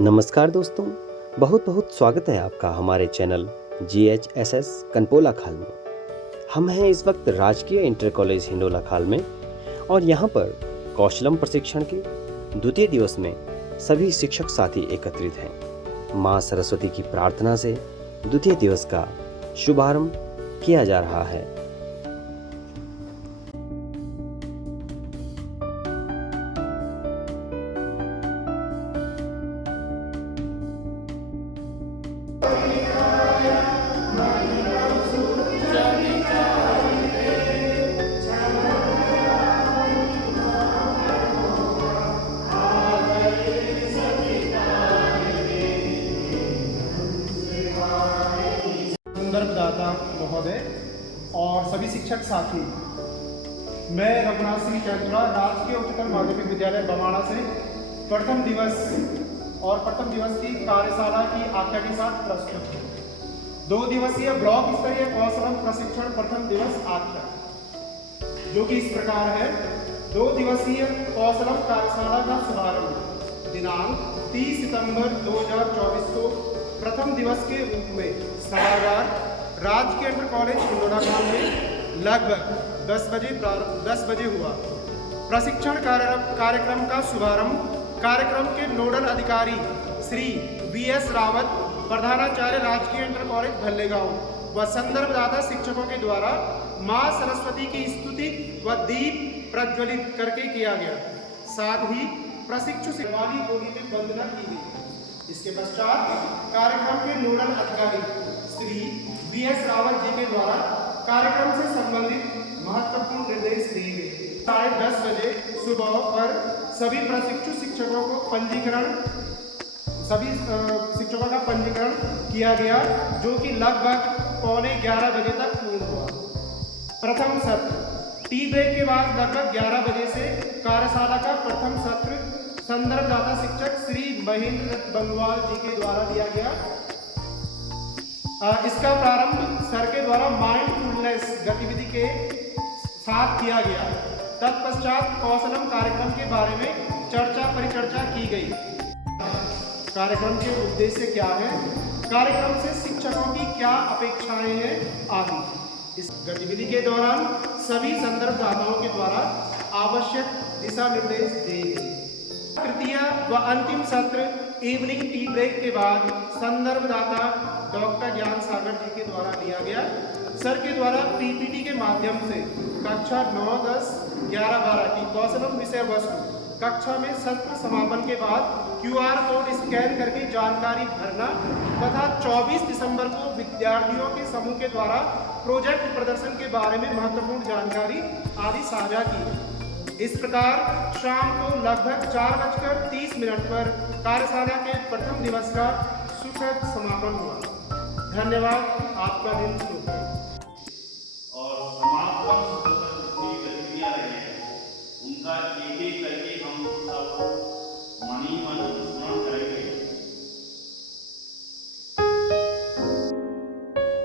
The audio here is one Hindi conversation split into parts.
नमस्कार दोस्तों, बहुत बहुत स्वागत है आपका हमारे चैनल GHSS कनपोला खाल में। हम हैं इस वक्त राजकीय इंटर कॉलेज हिंडोला खाल में और यहाँ पर कौशलम प्रशिक्षण के द्वितीय दिवस में सभी शिक्षक साथी एकत्रित हैं। माँ सरस्वती की प्रार्थना से द्वितीय दिवस का शुभारंभ किया जा रहा है। संदर्भदाता महोदय और सभी शिक्षक साथी, मैं रघुनाथ सिंह चैतुरा राजकीय उच्चतर माध्यमिक विद्यालय बमाणा से प्रथम दिवस की कार्यशाला की आख्या के साथ प्रस्तुत हूँ। 2 दिवसीय ब्लॉक स्तरीय कौशलम प्रशिक्षण प्रथम दिवस आख्या, जो कि इस प्रकार है। 2 दिवसीय कौशलम कार्यशाला का शुभारंभ दिनांक 30 सितंबर 2024 को प्रथम दिवस के रूप में सभागार राजकीय इंटर कॉलेज हिंडोला खाल में लगभग 10 बजे हुआ। प्रशिक्षण कार्यक्रम का शुभारंभ कार्यक्रम के नोडल अधिकारी श्री VS रावत, प्रधानाचार्य राजकीय इंटर कॉलेज भल्लेगांव व संदर्भदाता शिक्षकों के द्वारा माँ सरस्वती की स्तुति व दीप प्रज्वलित करके किया गया। साथ ही प्रशिक्षु से वाली बोली में वंदना की गई। इसके पश्चात कार्यक्रम के नोडल अधिकारी श्री VS रावत जी के द्वारा कार्यक्रम से संबंधित महत्वपूर्ण निर्देश दिए गए। 10:30 बजे सुबह पर सभी प्रशिक्षु शिक्षकों का पंजीकरण किया गया, जो कि लगभग 11:15 बजे तक पूर्ण हुआ। प्रथम सत्र टी ब्रेक के बाद लगभग 11 बजे से कार्यशाला का प्रथम सत्र संदर्भदाता शिक्षक श्री महेंद्र बंगवाल जी के द्वारा लिया गया। इसका प्रारंभ सर के द्वारा माइंडफुलनेस गतिविधि के साथ किया गया। तत्पश्चात कौशलम कार्यक्रम के बारे में परिचर्चा की गई। कार्यक्रम के उद्देश्य क्या है, कार्यक्रम से शिक्षकों की क्या अपेक्षाएं हैं आदि। इस गतिविधि के दौरान सभी संदर्भदाताओं के द्वारा आवश्यक दिशा निर्देश दिए गए। तृतीय व अंतिम सत्र इवनिंग टी ब्रेक के बाद संदर्भदाता डॉक्टर ज्ञान सागर जी के द्वारा लिया गया। सर के द्वारा PPT के माध्यम से कक्षा 9, 10, 11, 12 की कौशलम विषय वस्तु कक्षा में सत्र समापन के बाद QR कोड स्कैन करके जानकारी भरना तथा 24 दिसंबर को विद्यार्थियों के समूह के द्वारा प्रोजेक्ट प्रदर्शन के बारे में महत्वपूर्ण जानकारी आदि साझा की। इस प्रकार शाम को लगभग 4:30 पर कार्यशाला के प्रथम दिवस का सुखद समापन हुआ। धन्यवाद, आपका दिन शुभ हो। और समापन जितनी गतिविधियां रही हैं उनका एक एक करके हम सब मन स्मरण करेंगे।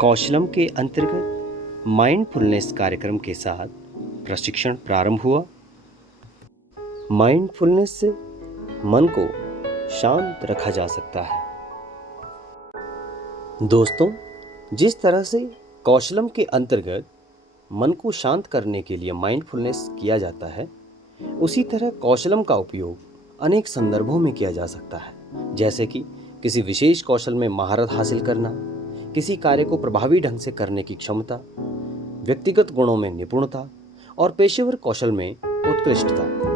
कौशलम के अंतर्गत माइंडफुलनेस कार्यक्रम के साथ प्रशिक्षण प्रारंभ हुआ। माइंडफुलनेस से मन को शांत रखा जा सकता है। दोस्तों, जिस तरह से कौशलम के अंतर्गत मन को शांत करने के लिए माइंडफुलनेस किया जाता है, उसी तरह कौशलम का उपयोग अनेक संदर्भों में किया जा सकता है, जैसे कि किसी विशेष कौशल में महारत हासिल करना, किसी कार्य को प्रभावी ढंग से करने की क्षमता, व्यक्तिगत गुणों में निपुणता और पेशेवर कौशल में उत्कृष्टता।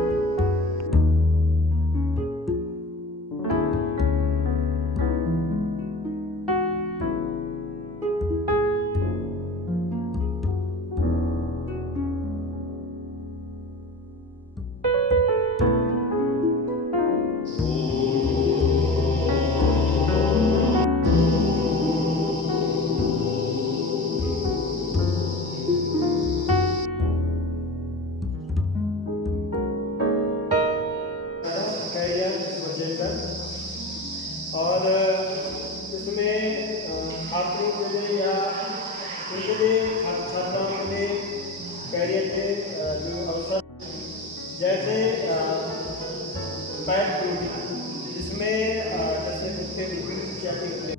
और इसमें छात्रों के लिए या उनके लिए छात्राओं के लिए कैरियर के जो अवसर जैसे पैड ड्यूटी, जिसमें इसमें जैसे कुत्ते विभिन्न जाति होते हैं,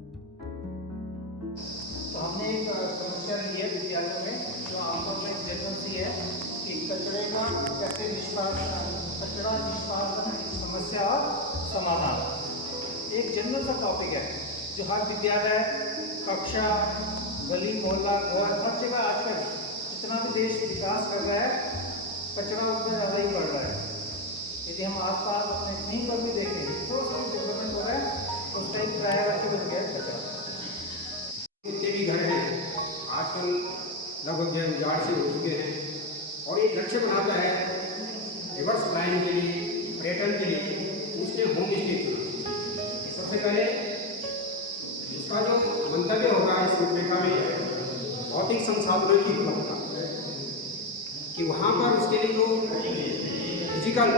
तो हमने एक समस्या ली है विद्यालयों में जो आमतौर पर एक जनरल सी है कि कचरा निष्पादन समस्या और समाधान। एक जनरल सा टॉपिक है जो हर विद्यालय, कक्षा, गली मोहल्ला, घर, हर जगह आजकल जितना भी देश विकास कर रहा है कचरा उतना ज़्यादा ही बढ़ रहा है। यदि हम आसपास अपने कहीं पर भी देखें तो सब डेवलपमेंट हो रहा है, उसका एक प्रायोरिटी बन गया है कचरा। जितने भी घर हैं आजकल लगभग जो उजाड़ से हो चुके हैं और एक लक्ष्य बनाता है रिवर्स प्लानिंग के लिए, पर्यटन के लिए उसने होम स्टे चुना। सबसे पहले इसका जो मंतव्य होगा इस रूपरेखा में भौतिक संसाधनों की उपलब्धता, कि वहाँ पर उसके लिए जो फिजिकल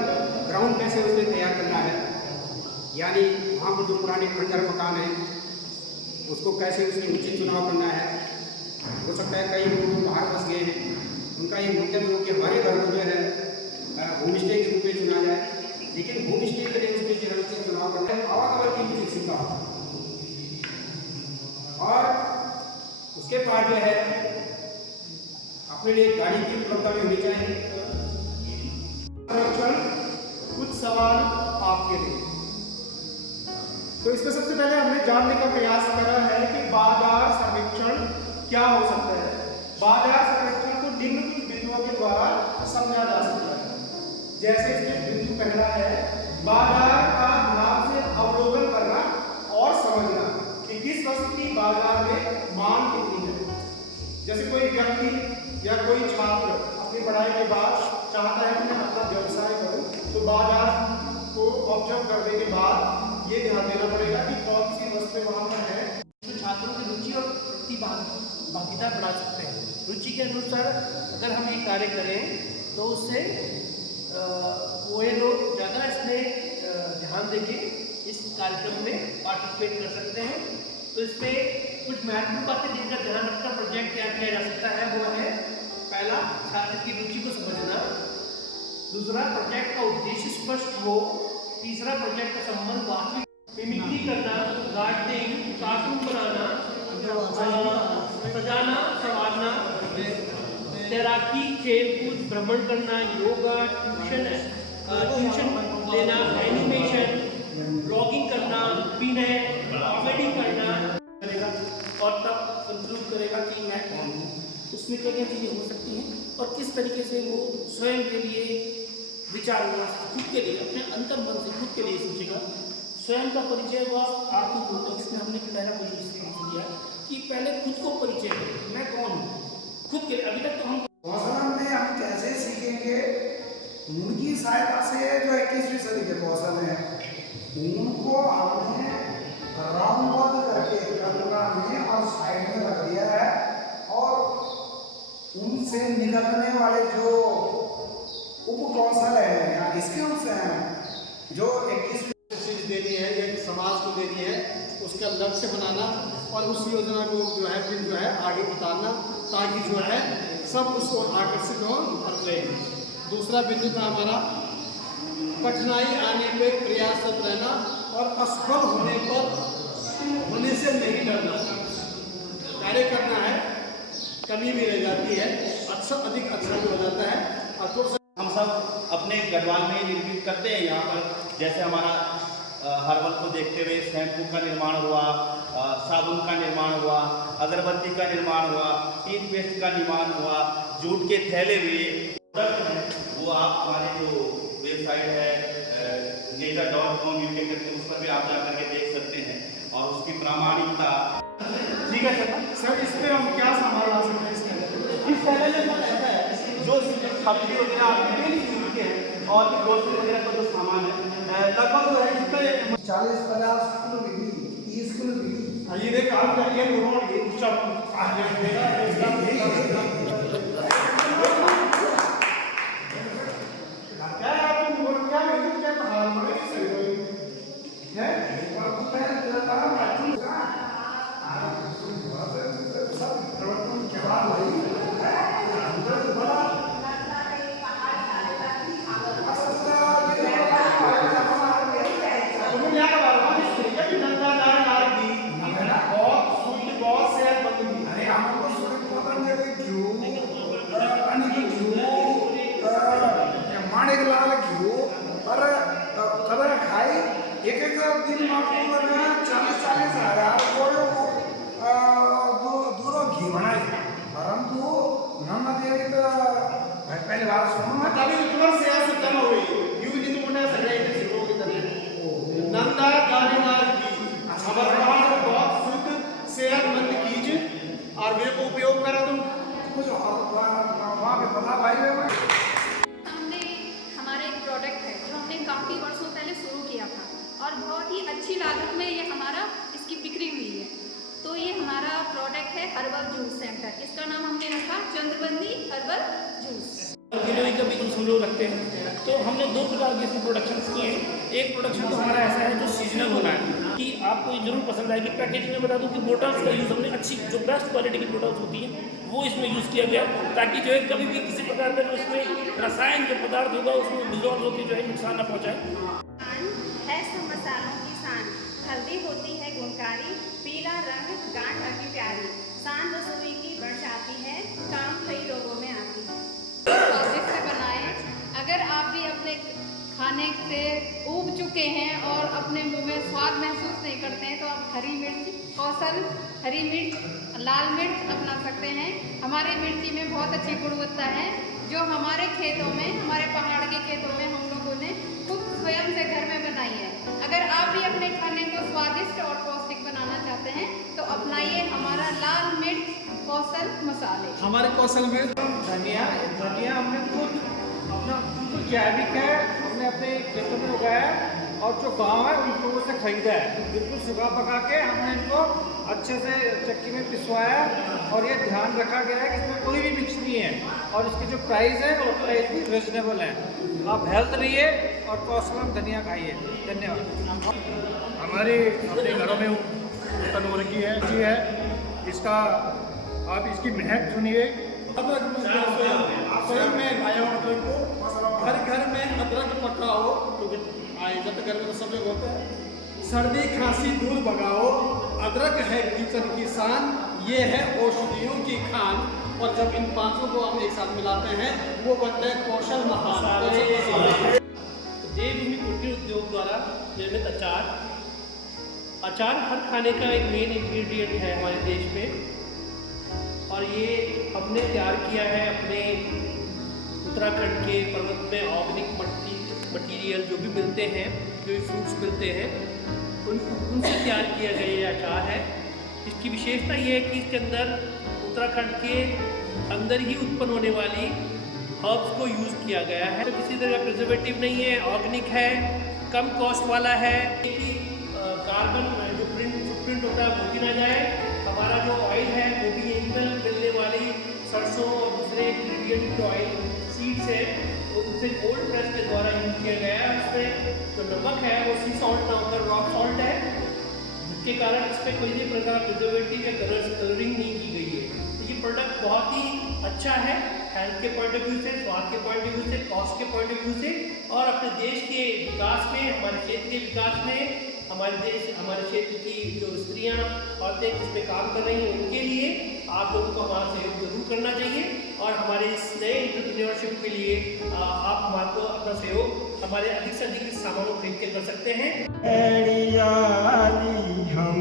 ग्राउंड कैसे उसने तैयार करना है, यानी वहाँ पर जो पुराने खंडर मकान हैं उसको कैसे उसकी उचित चुनाव करना है। हो सकता है कई लोग बाहर फंस गए हैं, उनका ये मंतव्य हो कि हमारे घर को जो है होम स्टे के रूप में चुना जाए, लेकिन होम स्टे के लिए उसमें जो है उचित चुनाव करना है। आवागमन की उचित सुविधा और उसके बाद जो है अपने लिए गाड़ी की उपलब्धता भी होनी चाहिए। कुछ सवाल आपके लिए। तो इसमें सबसे पहले हमने जानने का प्रयास करा है कि बाजार सर्वेक्षण क्या हो सकता है। बाजार सर्वेक्षण को निम्न कुछ बिंदुओं के द्वारा समझा जा सकता है। जैसे इसमें बिंदु पहला है बाजार का ध्यान से अवलोकन करना और समझना कि किस वस्तु की बाजार में मांग कितनी है। जैसे कोई व्यक्ति या कोई छात्र अपनी पढ़ाई के बाद चाहता है कि मैं अपना व्यवसाय करूं, तो बाजार को ऑब्जर्व करने के बाद ये ध्यान देना पड़ेगा कि कौन सी वस्तु वहाँ पर है। तो छात्रों की रुचि और प्रतिभागिता बढ़ा सकते हैं। रुचि के अनुसार अगर हम ये कार्य करें तो उससे वो लोग ज़्यादा इसमें ध्यान देके इस कार्यक्रम में पार्टिसिपेट कर सकते हैं। तो इसमें कुछ महत्वपूर्ण बातें जिनका ध्यान रखकर प्रोजेक्ट तैयार किया जा सकता है वो है पहला छात्र की रुचि को समझना, दूसरा प्रोजेक्ट का उद्देश्य स्पष्ट हो, तीसरा प्रोजेक्ट का संबंध वास्तविक मिमिक्री करना, गार्डनिंग, कार्टून बनाना, सजाना, संवारना, तैराकी, खेलकूद, भ्रमण करना, योगा, ट्यूशन लेना, एनिमेशन, ब्लॉगिंग करना, अभिनय, कॉमेडी करना और तब कंक्लूड करेगा कि मैं कौन हूँ। उसमें क्या क्या चीज़ें हो सकती हैं और किस तरीके से वो स्वयं के लिए विचारूंगा, खुद के लिए अपने अंतर मन से खुद के लिए सोचेगा। स्वयं का परिचय हुआ आत्म बोध, इसमें हमने पहला पोजीशन लिया कि पहले खुद को परिचय करें, मैं कौन हूँ खुद के लिए। अभी तक तो हम कौशलम में हम कैसे सीखेंगे, उनकी सहायता से जो 21वीं सदी के कौशल हैं उनको हमने राउंडबद्ध करके कल्पना में और साइड में रख दिया है और उनसे निकलने वाले जो उपकौशल है या स्किल्स हैं जो 21वीं चीज देनी है या समाज को देनी है, उसका लक्ष्य बनाना और उस योजना को जो है फिर जो है आगे उतारना ताकि जो है सब उसको आकर्षित हो और लें। दूसरा बिंदु था हमारा कठिनाई आने पे प्रयासरत रहना और असफल होने से नहीं डरना। कार्य करना है, कमी भी रह जाती है, अधिक अच्छा भी हो जाता है। और तो हम सब अपने गढ़वाल में ही निर्मित करते हैं। यहाँ पर जैसे हमारा हर्बल को देखते हुए शैम्पू का निर्माण हुआ, साबुन का निर्माण हुआ, अगरबत्ती का निर्माण हुआ, टूथपेस्ट का निर्माण हुआ, जूट के थैले हुए प्रोडक्ट हैं वो आप हमारे जो वेबसाइट है nature.com UK करके उस पर भी आप जाकर के देख सकते हैं और उसकी प्रामाणिकता। ठीक है सर, इस पर हम क्या सामान ला सकते हैं? इस पहले ऐसा है जो सब्जी वगैरह आपके डेली यूज के हैं और भी ग्रोसरी वगैरह का जो सामान है लगभग जो है इस पर 40-50 किलो बिजली, 30 किलो बिजली। ये देख आप ये रोड ये सब क्या एक लाल घी पर कदर खाई एक दिन में 40-40 हजार दूध घी बनाई परंतु नन्ना देवी तो पहली बार सुनो तभी तुम्हारी सेवा सुद्धा न हुई यूं नहीं तो मुन्ना सही है किसी को कितने नंदा गारीवाल की हमारे बहुत शुद्ध सेहतमंद कीज और वे को उपयोग करा तुम कुछ और वहाँ पे बता भाई हमने हमारा एक प्रोडक्ट है जो हमने काफ़ी वर्षों पहले शुरू किया था और बहुत ही अच्छी लागत में ये हमारा इसकी बिक्री हुई है। तो ये हमारा प्रोडक्ट है हर्बल जूस सेंटर। इसका नाम हमने रखा चंद्रबंदी हर्बल जूस। गिलोय का भी जूस हम लोग रखते हैं। तो हमने 2 प्रकार के इसमें प्रोडक्शंस किए हैं। एक प्रोडक्शन तो हमारा ऐसा है जो सीजनल होना है कि आपको ये जरूर पसंद आएगी। पैकेजिंग में बता दूं कि बोटल्स का यूज़ हमने अच्छी जो बेस्ट क्वालिटी की बोटल्स होती हैं वो इसमें यूज़ किया गया ताकि जो है कभी भी किसी प्रकार का जो इसमें रसायन जो पदार्थ होगा उसमें डिजॉल्व होकर जो है नुकसान न पहुँचाए। है सब मसालों की शान, हल्दी होती है गुणकारी, पीला रंग गांठ की प्यारी, शान रसोई की दर्शाती है, काम कई रोगों में आती है। स्वादिष्ट से बनाएं। अगर आप भी अपने खाने से ऊब चुके हैं और अपने मुंह में स्वाद महसूस नहीं करते हैं तो आप हरी मिर्च कौशल हरी मिर्च लाल मिर्च अपना सकते हैं। हमारी मिर्ची में बहुत अच्छी गुणवत्ता है जो हमारे खेतों में हमारे पहाड़ के खेतों में हम लोगों ने खुद स्वयं से घर में बनाई है। अगर आप भी अपने खाने को स्वादिष्ट और पौष्टिक बनाना चाहते हैं तो अपनाइए हमारा लाल मिर्च कौशल मसाले। हमारे कौशल में धनिया हमने खुद अपना बिल्कुल जैविक है, हमने अपने खेतों में उगाया है और जो गांव है उन लोगों से खरीदा है। बिल्कुल सुखा पका के हमने इनको अच्छे से चक्की में पिसवाया और ये ध्यान रखा गया है कि इसमें कोई भी मिक्स नहीं है और इसकी जो प्राइस है वो प्राइस भी रिजनेबल है। आप हेल्थ रहिए और कौशलम धनिया खाइए। धन्यवाद। हमारे अपने घरों में उत्पन्न हो रही है जी है इसका आप इसकी महक सुनिए। स्वयं में लाया हूँ मतलब को हर घर में अदरक पका हो क्योंकि जब तक घर में तो सब लोग होते हैं। सर्दी खांसी दूर भगाओ, अदरक है किचन की शान, ये है औषधियों की खान। और जब इन पांचों को हम एक साथ मिलाते हैं वो बनते हैं कौशल मसाले। देवभूमि कुटीर उद्योग द्वारा निर्मित अचार हर खाने का एक मेन इंग्रेडिएंट है हमारे देश में और ये हमने तैयार किया है अपने उत्तराखंड के पर्वत में ऑर्गेनिक मटीरियल जो भी मिलते हैं, जो भी फ्रूट्स मिलते हैं उनसे तैयार किया गया ये अचार है। इसकी विशेषता ये है कि इसके अंदर उत्तराखंड के अंदर ही उत्पन्न होने वाली हर्ब्स को यूज़ किया गया है। तो किसी तरह का प्रिजर्वेटिव नहीं है, ऑर्गेनिक है, कम कॉस्ट वाला है कि कार्बन जो फुटप्रिंट होता है वो भी ना जाए। हमारा जो ऑयल है वो भी यहीं पर मिलने वाली सरसों और दूसरे इंग्रेडिएंट जो ऑयल सीड्स है उनसे कोल्ड प्रेस के द्वारा यूज किया गया है। उसमें जो नमक है वो सी सॉल्ट ना होकर रॉक सॉल्ट है जिसके कारण इस पर कोई भी प्रकार प्रिजर्वेटिव या कलरिंग नहीं की गई है। तो ये प्रोडक्ट बहुत ही अच्छा है हेल्थ के पॉइंट ऑफ व्यू से, स्वाद के पॉइंट ऑफ व्यू से, कॉस्ट के पॉइंट ऑफ व्यू से और अपने देश के विकास में, हमारे क्षेत्र के विकास में, हमारे क्षेत्र की जो स्त्रियां औरतें जिसमें काम कर रही हैं उनके लिए आप लोगों को हमारा सहयोग जरूर करना चाहिए और हमारे इस नए एंटरप्रेन्योरशिप के लिए आप हमारे को अपना सहयोग हमारे अधिक से अधिक सामानों खरीद के कर सकते हैं। हम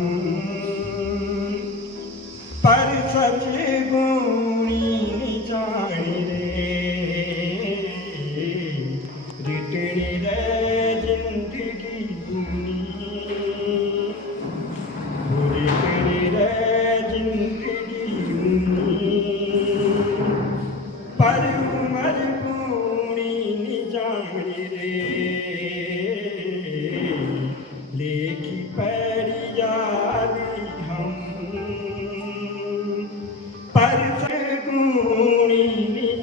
पर सच गुणी जानी रे रिटनी रे जिंदगी गुनी रिटनी रे जिंदगी गुनी पर उमर गुणी जानी रे लेखी पैरी याली हम पर गुणी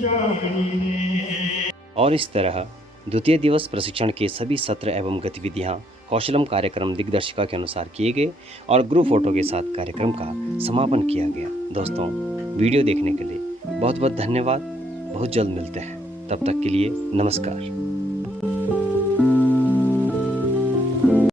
जानी रे। और इस तरह द्वितीय दिवस प्रशिक्षण के सभी सत्र एवं गतिविधियां कौशलम कार्यक्रम दिग्दर्शिका के अनुसार किए गए और ग्रुप फोटो के साथ कार्यक्रम का समापन किया गया। दोस्तों, वीडियो देखने के लिए बहुत बहुत धन्यवाद। बहुत जल्द मिलते हैं, तब तक के लिए नमस्कार।